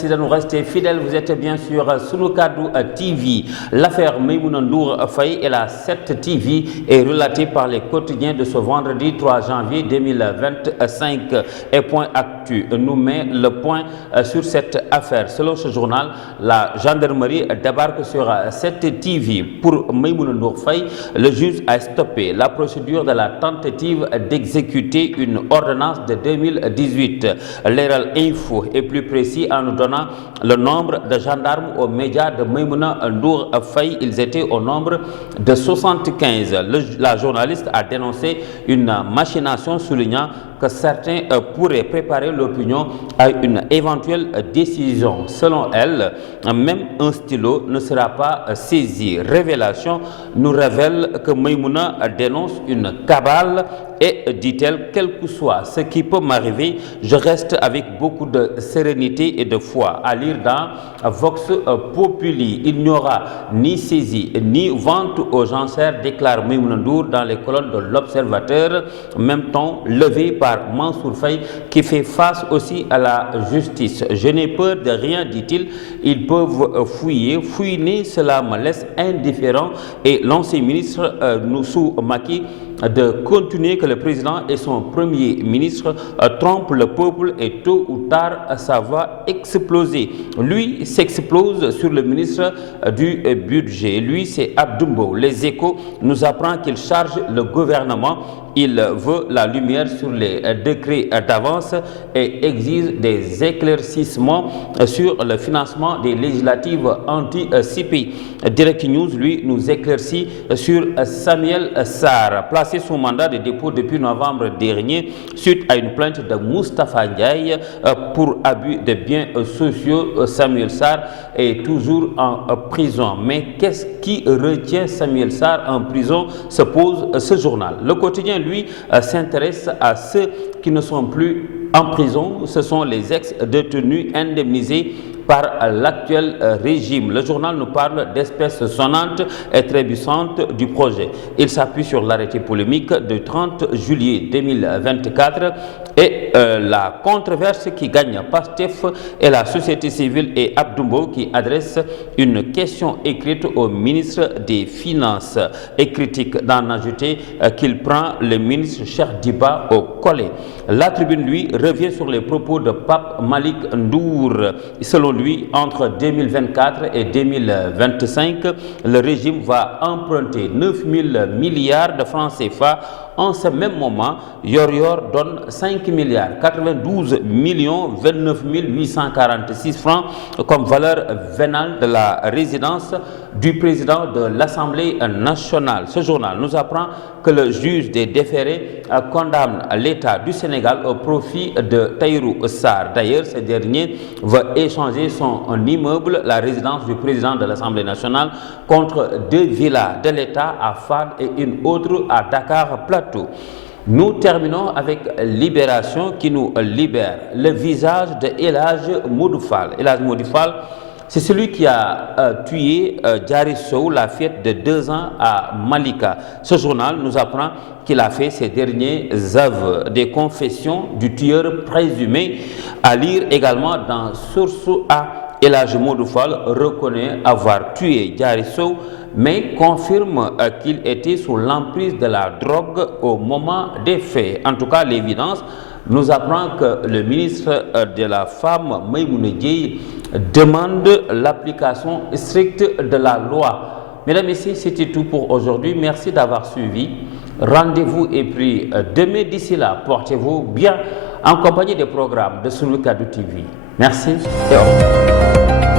merci de nous rester fidèles. Vous êtes bien sûr Sunu Kaddu TV. L'affaire Maïmouna Ndour Faye et la 7 TV est relatée par les quotidiens de ce vendredi 3 janvier 2025. Et Point Actu nous met le point sur cette affaire. Selon ce journal, la gendarmerie débarque sur 7 TV. Pour Maïmouna Ndour Faye, le juge a stoppé la procédure de la tentative d'exécuter une ordonnance de 2018. L'Héral Info est plus précis en nous donnant le nombre de gendarmes aux médias de Maïmouna Ndour Faye. Ils étaient au nombre de 75. La journaliste a dénoncé une machination, soulignant que certains pourraient préparer l'opinion à une éventuelle décision. Selon elle, même un stylo ne sera pas saisi. Révélation nous révèle que Maïmouna dénonce une cabale et dit-elle, quel que soit ce qui peut m'arriver, je reste avec beaucoup de sérénité et de foi. À lire dans Vox Populi, il n'y aura ni saisie ni vente aux enchères, déclare Maïmouna Ndour dans les colonnes de l'Observateur, même temps levé par Mansour Faye qui fait face aussi à la justice. Je n'ai peur de rien, dit-il. Ils peuvent fouiner, cela me laisse indifférent. Et l'ancien ministre Noussou Maki de continuer que le président et son premier ministre trompent le peuple et tôt ou tard ça va exploser. Lui s'explose sur le ministre du budget. Lui c'est Abdoumbo. Les Échos nous apprend qu'il charge le gouvernement. Il veut la lumière sur les décrets d'avance et exige des éclaircissements sur le financement des législatives anti-CPI. Direct News, lui, nous éclaircit sur Samuel Sarr, placé sous mandat de dépôt depuis novembre dernier suite à une plainte de Moustapha Ndiaye pour abus de biens sociaux. Samuel Sarr est toujours en prison. Mais qu'est-ce qui retient Samuel Sarr en prison, se pose ce journal. Le quotidien, lui, s'intéresse à ceux qui ne sont plus en prison. Ce sont les ex-détenus indemnisés par l'actuel régime. Le journal nous parle d'espèces sonnantes et trébuchantes du projet. Il s'appuie sur l'arrêté polémique du 30 juillet 2024 et la controverse qui gagne Pastef et la société civile et Abdoumbo qui adresse une question écrite au ministre des Finances et critique d'en ajouter qu'il prend le ministre Cheikh Diba au collet. La Tribune, lui, revient sur les propos de Pape Malick Ndour. Selon lui, entre 2024 et 2025, le régime va emprunter 9 000 milliards de francs CFA. En ce même moment, Yor donne 5 milliards 92 millions 29 846 francs comme valeur vénale de la résidence du président de l'Assemblée nationale. Ce journal nous apprend que le juge des déférés condamne l'État du Sénégal au profit de Tahirou Sarr. D'ailleurs, ce dernier veut échanger son immeuble, la résidence du président de l'Assemblée nationale, contre 2 villas de l'État à Fad et une autre à Dakar Plateau. Nous terminons avec Libération qui nous libère. Le visage de El Hadj Modou Fall. El Hadj Modou Fall, c'est celui qui a tué Diary Sow, la fillette de 2 ans à Malika. Ce journal nous apprend qu'il a fait ses derniers aveux, des confessions du tueur présumé, à lire également dans Source A. El Hadj Modou Fall reconnaît avoir tué Diary Sow, mais confirme qu'il était sous l'emprise de la drogue au moment des faits. En tout cas, l'évidence nous apprend que le ministre de la Femme, Maïmouna Dièye, demande l'application stricte de la loi. Mesdames et messieurs, c'était tout pour aujourd'hui. Merci d'avoir suivi. Rendez-vous est pris demain. D'ici là, portez-vous bien en compagnie des programmes de Sunu Kaddu TV. Merci et au revoir.